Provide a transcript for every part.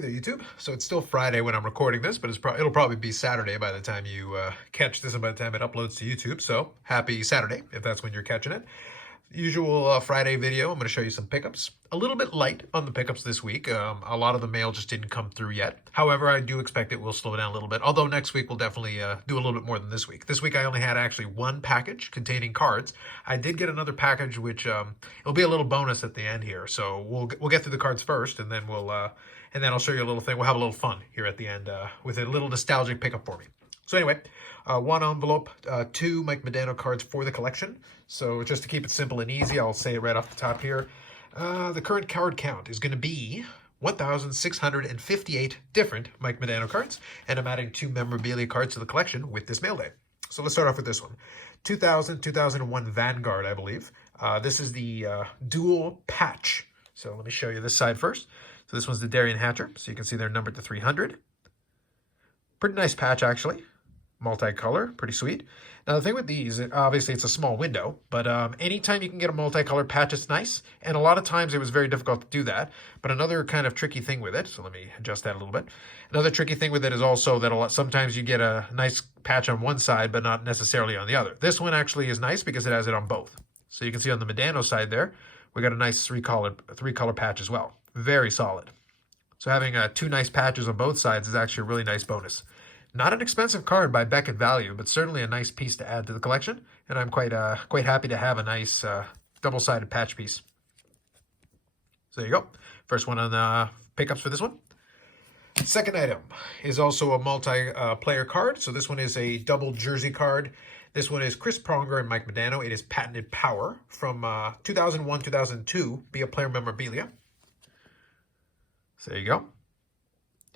Hey there, YouTube. So it's still Friday when I'm recording this, but it'll probably be Saturday by the time you catch this and by the time it uploads to YouTube. So happy Saturday, if that's when you're catching it. Usual Friday video, I'm going to show you some pickups. A little bit light on the pickups this week. A lot of the mail just didn't come through yet. However, I do expect it will slow down a little bit, although next week we'll definitely do a little bit more than this week. This week I only had actually one package containing cards. I did get another package, which it'll be a little bonus at the end here. So we'll get through the cards first, and then I'll show you a little thing. We'll have a little fun here at the end with a little nostalgic pickup for me. So anyway, one envelope, two Mike Modano cards for the collection. So just to keep it simple and easy, I'll say it right off the top here. The current card count is going to be 1,658 different Mike Modano cards, and I'm adding two memorabilia cards to the collection with this mail day. So let's start off with this one. 2001 Vanguard, I believe. This is the dual patch. So let me show you this side first. So this one's the Darian Hatcher. So you can see they're numbered to 300. Pretty nice patch, actually. Multicolor, pretty sweet. Now the thing with these, obviously it's a small window, but anytime you can get a multicolor patch, it's nice. And a lot of times it was very difficult to do that. But another kind of tricky thing with it, so let me adjust that a little bit. Another tricky thing with it is also that sometimes you get a nice patch on one side, but not necessarily on the other. This one actually is nice because it has it on both. So you can see on the Modano side there, we got a nice three-color patch as well. Very solid. So having two nice patches on both sides is actually a really nice bonus. Not an expensive card by Beckett value, but certainly a nice piece to add to the collection. And I'm quite happy to have a nice double-sided patch piece. So there you go. First one on the pickups for this one. Second item is also a multi-player card. So this one is a double jersey card. This one is Chris Pronger and Mike Modano. It is Patented Power from 2001-2002, Be a Player Memorabilia. So there you go.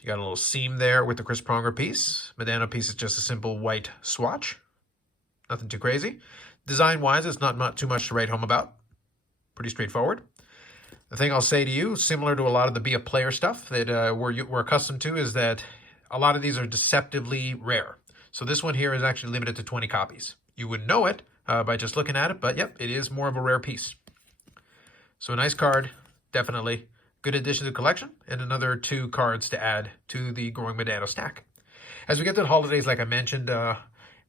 You got a little seam there with the Chris Pronger piece. Modano piece is just a simple white swatch. Nothing too crazy. Design-wise, it's not too much to write home about. Pretty straightforward. The thing I'll say to you, similar to a lot of the Be a Player stuff that we're accustomed to, is that a lot of these are deceptively rare. So this one here is actually limited to 20 copies. You wouldn't know it by just looking at it, but yep, it is more of a rare piece. So a nice card, definitely. Good addition to the collection, and another two cards to add to the growing Modano stack. As we get to the holidays, like I mentioned,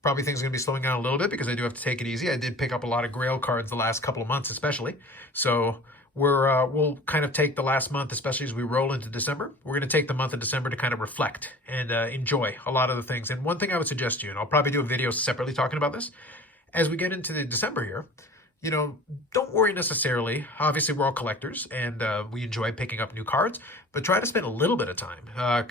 probably things are going to be slowing down a little bit because I do have to take it easy. I did pick up a lot of Grail cards the last couple of months, especially. So we'll kind of take the last month, especially as we roll into December. We're going to take the month of December to kind of reflect and enjoy a lot of the things. And one thing I would suggest to you, and I'll probably do a video separately talking about this, as we get into the December here, you know, don't worry necessarily. Obviously, we're all collectors, and we enjoy picking up new cards, but try to spend a little bit of time,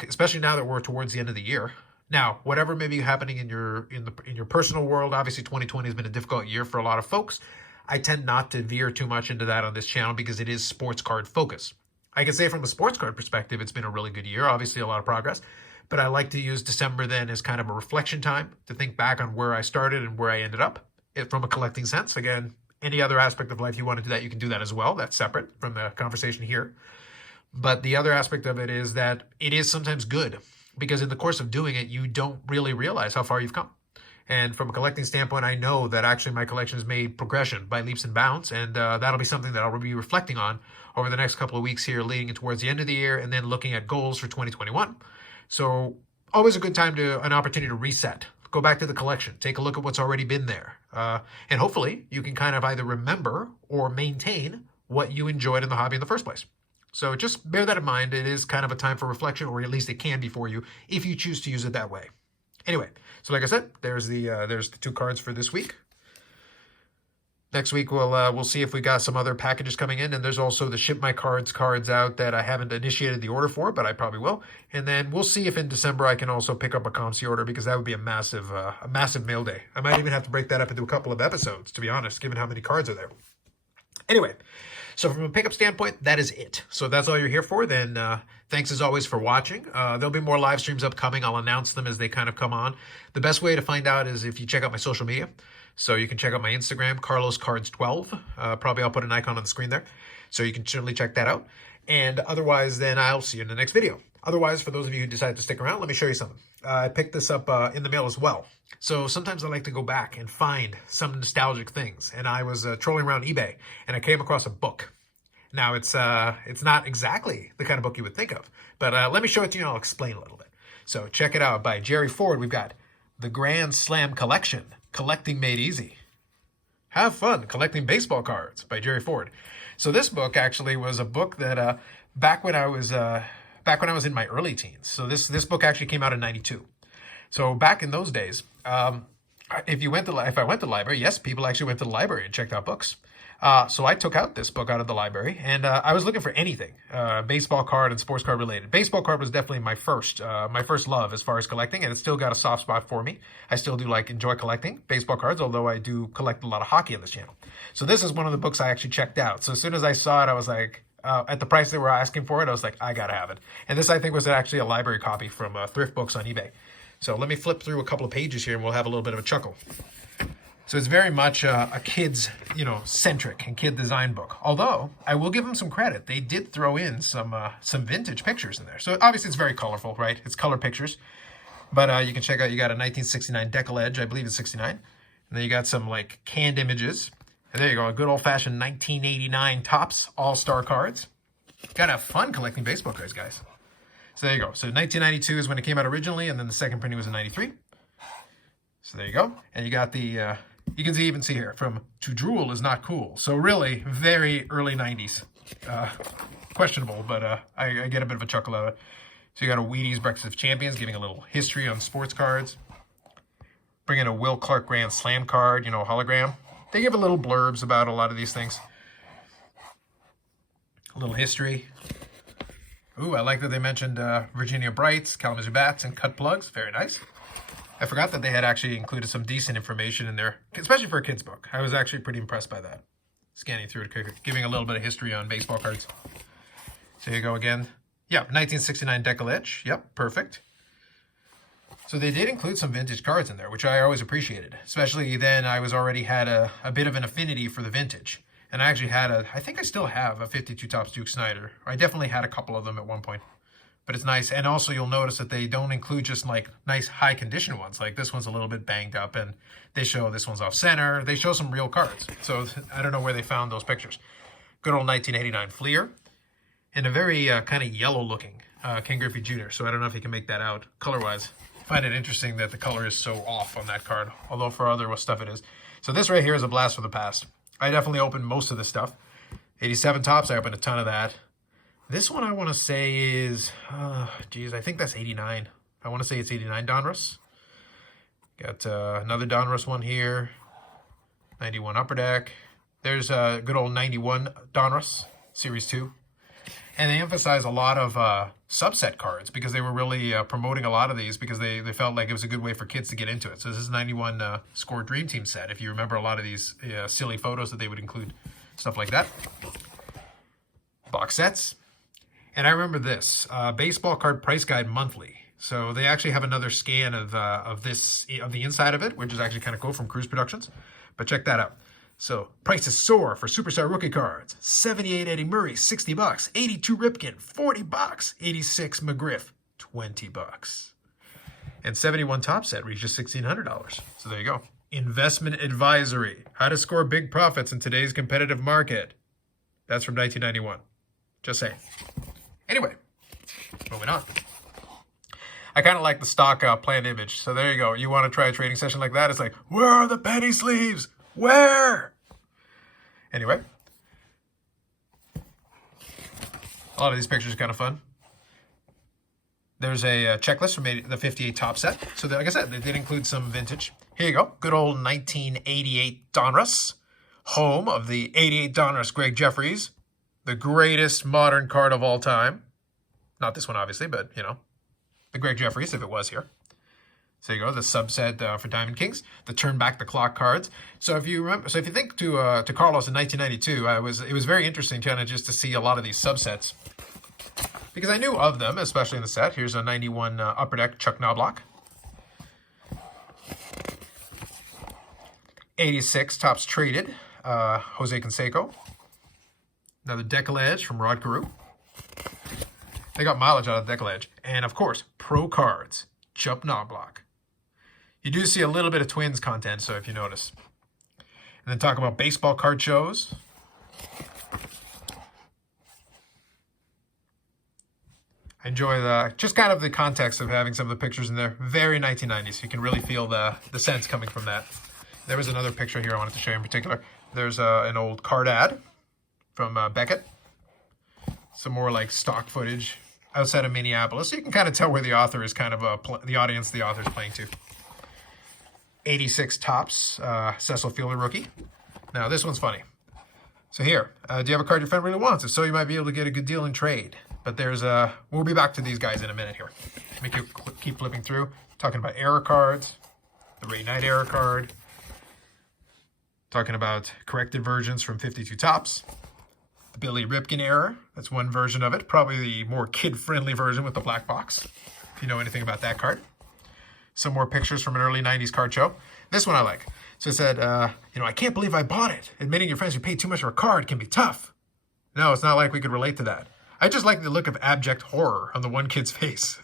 especially now that we're towards the end of the year. Now, whatever may be happening in your personal world, obviously 2020 has been a difficult year for a lot of folks. I tend not to veer too much into that on this channel because it is sports card focus. I can say from a sports card perspective, it's been a really good year, obviously a lot of progress, but I like to use December then as kind of a reflection time to think back on where I started and where I ended up from a collecting sense. Again, any other aspect of life you want to do that, you can do that as well. That's separate from the conversation here. But the other aspect of it is that it is sometimes good because in the course of doing it, you don't really realize how far you've come. And from a collecting standpoint, I know that actually my collection has made progression by leaps and bounds. And that'll be something that I'll be reflecting on over the next couple of weeks here leading towards the end of the year and then looking at goals for 2021. So always a good time an opportunity to reset. Go back to the collection, take a look at what's already been there. And hopefully you can kind of either remember or maintain what you enjoyed in the hobby in the first place. So just bear that in mind. It is kind of a time for reflection, or at least it can be for you if you choose to use it that way. Anyway, so like I said, there's the two cards for this week. Next week, we'll see if we got some other packages coming in. And there's also the Ship My cards out that I haven't initiated the order for, but I probably will. And then we'll see if in December I can also pick up a ComC order because that would be a massive mail day. I might even have to break that up into a couple of episodes, to be honest, given how many cards are there. Anyway, so from a pickup standpoint, that is it. So if that's all you're here for, then thanks as always for watching. There'll be more live streams upcoming. I'll announce them as they kind of come on. The best way to find out is if you check out my social media. So you can check out my Instagram, CarlosCards12. Probably I'll put an icon on the screen there. So you can certainly check that out. And otherwise, then I'll see you in the next video. Otherwise, for those of you who decide to stick around, let me show you something. I picked this up in the mail as well. So sometimes I like to go back and find some nostalgic things. And I was trolling around eBay, and I came across a book. Now, it's not exactly the kind of book you would think of, but let me show it to you and I'll explain a little bit. So check it out. By Jerry Ford, we've got The Grand Slam Collection, Collecting Made Easy. Have fun collecting baseball cards by Jerry Ford. So this book actually was a book that back when I was in my early teens. So this book actually came out in '92. So back in those days, if I went to the library, yes, people actually went to the library and checked out books. So I took out this book out of the library, and I was looking for anything baseball card and sports card related. Baseball card was definitely my first love as far as collecting, and it's still got a soft spot for me. I still do enjoy collecting baseball cards, although I do collect a lot of hockey on this channel. So this is one of the books I actually checked out. So as soon as I saw it, I was like, at the price they were asking for it, I was like, I gotta have it. And this, I think, was actually a library copy from Thrift Books on eBay. So let me flip through a couple of pages here, and we'll have a little bit of a chuckle. So it's very much a kid's, centric and kid design book. Although I will give them some credit, they did throw in some vintage pictures in there. So obviously it's very colorful, right? It's color pictures, but you can check out. You got a 1969 Decal Edge, I believe it's 69, and then you got some canned images. And there you go, a good old-fashioned 1989 Topps All-Star cards. Gotta have fun collecting baseball cards, guys. So there you go. So 1992 is when it came out originally, and then the second printing was in '93. So there you go. And you got the, you can even see here, from To Drool is Not Cool. So really, very early 90s. Questionable, but I get a bit of a chuckle out of it. So you got a Wheaties Breakfast of Champions, giving a little history on sports cards. Bring in a Will Clark Grand Slam card, hologram. They give a little blurbs about a lot of these things. A little history. Ooh, I like that they mentioned Virginia Brights, Kalamazoo Bats, and Cut Plugs. Very nice. I forgot that they had actually included some decent information in there, especially for a kid's book. I was actually pretty impressed by that. Scanning through it, giving a little bit of history on baseball cards. So here you go again. Yeah, 1969 Decal Edge. Yep, perfect. So they did include some vintage cards in there, which I always appreciated. Especially then I was already had a bit of an affinity for the vintage. And I actually had I think I still have a 52 Topps Duke Snider. I definitely had a couple of them at one point. But it's nice. And also you'll notice that they don't include just nice high condition ones. Like this one's a little bit banged up, and they show this one's off center. They show some real cards. So I don't know where they found those pictures. Good old 1989 Fleer. And a very kind of yellow looking Ken Griffey Jr. So I don't know if you can make that out color-wise. I find it interesting that the color is so off on that card. Although for other stuff it is. So this right here is a blast from the past. I definitely opened most of this stuff. 87 Topps, I opened a ton of that. This one I want to say is, I think that's 89. I want to say it's 89 Donruss. Got another Donruss one here. 91 Upper Deck. There's a good old 91 Donruss, Series 2. And they emphasize a lot of subset cards because they were really promoting a lot of these because they felt like it was a good way for kids to get into it. So this is 91 Score Dream Team set. If you remember a lot of these silly photos that they would include, stuff like that. Box sets. And I remember this, Baseball Card Price Guide Monthly. So they actually have another scan of the inside of it, which is actually kind of cool from Cruise Productions. But check that out. So prices soar for Superstar Rookie cards. 78 Eddie Murray, $60. 82 Ripken, $40. 86 McGriff, $20. And 71 Top Set reaches $1,600. So there you go. Investment Advisory. How to score big profits in today's competitive market. That's from 1991. Just saying. Anyway, moving on. I kind of like the stock planned image. So there you go. You want to try a trading session like that? It's like, where are the penny sleeves? Where? Anyway. A lot of these pictures are kind of fun. There's a checklist from the 58 Top Set. So like I said, they did include some vintage. Here you go. Good old 1988 Donruss. Home of the 88 Donruss Greg Jeffries. The greatest modern card of all time. Not this one, obviously, but, the Greg Jeffries, if it was here. So there you go, the subset for Diamond Kings, the turn back the clock cards. So if you remember, if you think to Carlos in 1992, it was very interesting kind of just to see a lot of these subsets because I knew of them, especially in the set. Here's a 91 Upper Deck Chuck Knobloch, 86 Topps Traded Jose Canseco, another Decal Edge from Rod Carew. They got mileage out of the Decal Edge, and of course, Pro Cards Chuck Knobloch. You do see a little bit of Twins content, so if you notice. And then talk about baseball card shows. I enjoy just kind of the context of having some of the pictures in there. Very 1990s. You can really feel the sense coming from that. There was another picture here I wanted to show you in particular. There's an old card ad from Beckett. Some more like stock footage outside of Minneapolis. So you can kind of tell where the author is kind of the audience the author's playing to. 86 Topps, Cecil Fielder rookie. Now this one's funny. So here, do you have a card your friend really wants? If so, you might be able to get a good deal in trade. But there's we'll be back to these guys in a minute here. Make you keep flipping through. Talking about error cards, the Ray Knight error card. Talking about corrected versions from 52 Topps. The Billy Ripken error, that's one version of it. Probably the more kid-friendly version with the black box, if you know anything about that card. Some more pictures from an early 90s card show. This one I like. So it said, I can't believe I bought it. Admitting your friends you paid too much for a card can be tough. No, it's not like we could relate to that. I just like the look of abject horror on the one kid's face.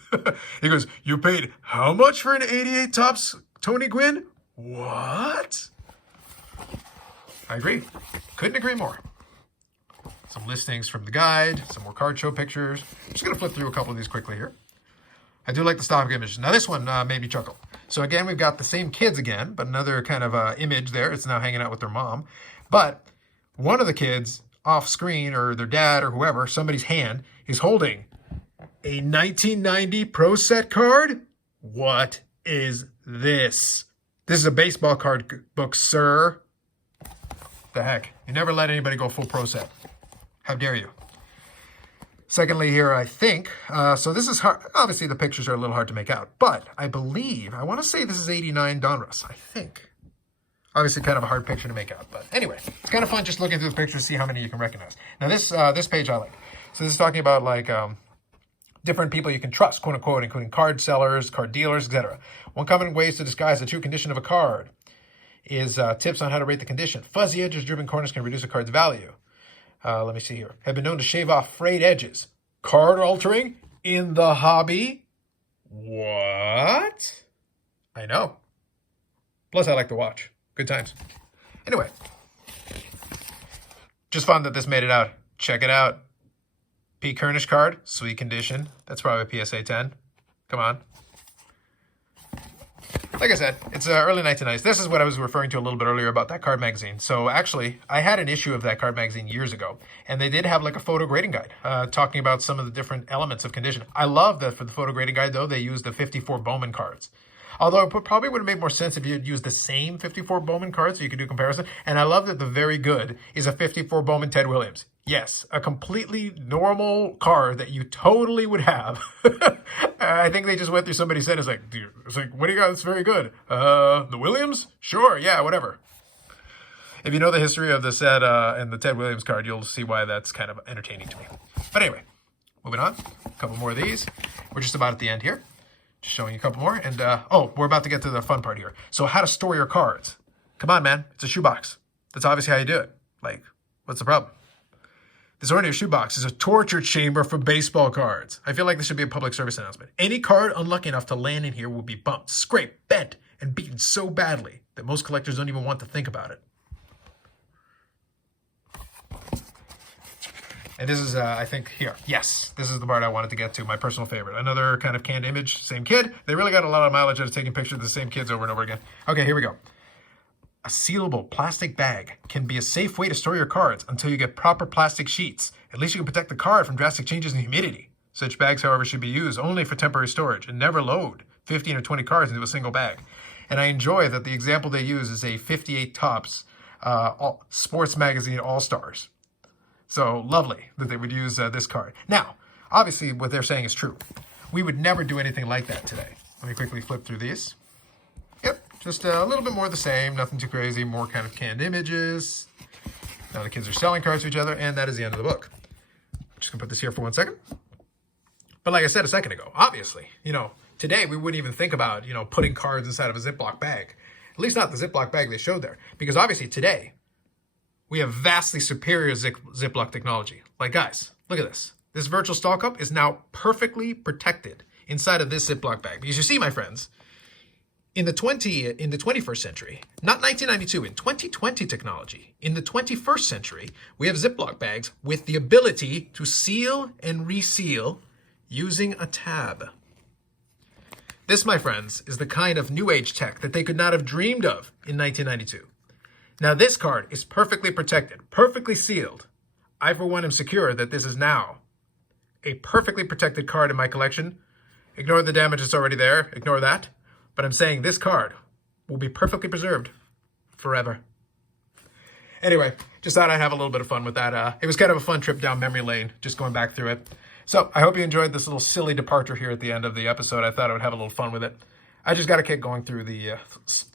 He goes, you paid how much for an 88 Topps Tony Gwynn? What? I agree. Couldn't agree more. Some listings from the guide, some more card show pictures. I'm just going to flip through a couple of these quickly here. I do like the stock image. Now this one made me chuckle. So again, we've got the same kids again, but another kind of image there. It's now hanging out with their mom. But one of the kids off screen, or their dad or whoever, somebody's hand is holding a 1990 Pro Set card. What is this? This is a baseball card book, sir. The heck? You never let anybody go full Pro Set. How dare you? Secondly here, I think, so this is hard. Obviously, the pictures are a little hard to make out, but I want to say this is 89 Donruss, I think. Obviously, kind of a hard picture to make out, but anyway, it's kind of fun just looking through the pictures to see how many you can recognize. Now, this page I like. So this is talking about like different people you can trust, quote unquote, including card sellers, card dealers, etc. One common ways to disguise the true condition of a card is tips on how to rate the condition. Fuzzy edges, driven corners can reduce a card's value. Let me see here. Have been known to shave off frayed edges. Card altering in the hobby? What? I know. Plus, I like to watch. Good times. Anyway. Just fun that this made it out. Check it out. P. Kernish card. Sweet condition. That's probably a PSA 10. Come on. Like I said, it's early 1990s. This is what I was referring to a little bit earlier about that card magazine. So actually, I had an issue of that card magazine years ago, and they did have like a photo grading guide talking about some of the different elements of condition. I love that for the photo grading guide, though, they used the 54 Bowman cards. Although it probably would have made more sense if you had used the same 54 Bowman cards so you could do comparison. And I love that the very good is a 54 Bowman Ted Williams. Yes, a completely normal card that you totally would have. I think they just went through somebody's set. It's like, what do you got that's very good? The Williams? Sure, yeah, whatever. If you know the history of the set and the Ted Williams card, you'll see why that's kind of entertaining to me. But anyway, moving on. A couple more of these. We're just about at the end here. Just showing you a couple more. And, we're about to get to the fun part here. So how to store your cards. Come on, man. It's a shoebox. That's obviously how you do it. Like, what's the problem? This ordinary shoebox is a torture chamber for baseball cards. I feel like this should be a public service announcement. Any card unlucky enough to land in here will be bumped, scraped, bent, and beaten so badly that most collectors don't even want to think about it. And this is, I think, here. Yes, this is the part I wanted to get to, my personal favorite. Another kind of canned image, same kid. They really got a lot of mileage out of taking pictures of the same kids over and over again. Okay, here we go. A sealable plastic bag can be a safe way to store your cards until you get proper plastic sheets. At least you can protect the card from drastic changes in humidity. Such bags, however, should be used only for temporary storage and never load 15 or 20 cards into a single bag. And I enjoy that the example they use is a 58 Topps sports magazine All-Stars. So lovely that they would use this card. Now, obviously what they're saying is true. We would never do anything like that today. Let me quickly flip through these. Yep, just a little bit more of the same, nothing too crazy, more kind of canned images. Now the kids are selling cards to each other, and that is the end of the book. I'm just gonna put this here for 1 second. But like I said a second ago, obviously, today we wouldn't even think about, putting cards inside of a Ziploc bag. At least not the Ziploc bag they showed there. Because obviously today, we have vastly superior Ziploc technology. Like guys, look at this. This virtual stall cup is now perfectly protected inside of this Ziploc bag. Because you see, my friends, in the 21st century, not 1992, in 2020 technology, in the 21st century, we have Ziploc bags with the ability to seal and reseal using a tab. This, my friends, is the kind of new age tech that they could not have dreamed of in 1992. Now, this card is perfectly protected, perfectly sealed. I, for one, am secure that this is now a perfectly protected card in my collection. Ignore the damage that's already there. Ignore that. But I'm saying this card will be perfectly preserved forever. Anyway, just thought I'd have a little bit of fun with that. It was kind of a fun trip down memory lane, just going back through it. So I hope you enjoyed this little silly departure here at the end of the episode. I thought I would have a little fun with it. I just got a kick going through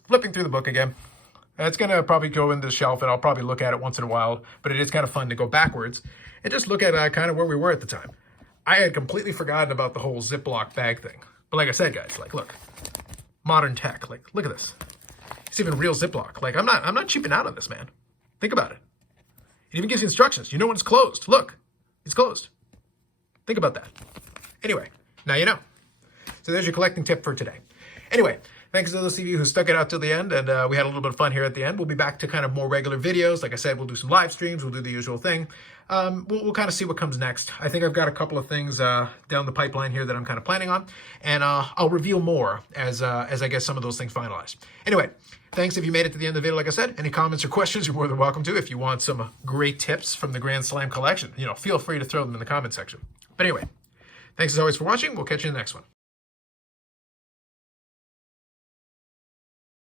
flipping through the book again. It's going to probably go into the shelf, and I'll probably look at it once in a while. But it is kind of fun to go backwards and just look at kind of where we were at the time. I had completely forgotten about the whole Ziploc bag thing. But like I said, guys, like, look, modern tech. Like, look at this. It's even real Ziploc. Like, I'm not cheaping out on this, man. Think about it. It even gives you instructions. You know when it's closed. Look, it's closed. Think about that. Anyway, now you know. So there's your collecting tip for today. Anyway, thanks to those of you who stuck it out till the end, and we had a little bit of fun here at the end. We'll be back to kind of more regular videos. Like I said, we'll do some live streams. We'll do the usual thing. We'll kind of see what comes next. I think I've got a couple of things down the pipeline here that I'm kind of planning on, and I'll reveal more as I get some of those things finalized. Anyway, thanks if you made it to the end of the video. Like I said, any comments or questions, you're more than welcome to. If you want some great tips from the Grand Slam collection, feel free to throw them in the comment section. But anyway, thanks as always for watching. We'll catch you in the next one.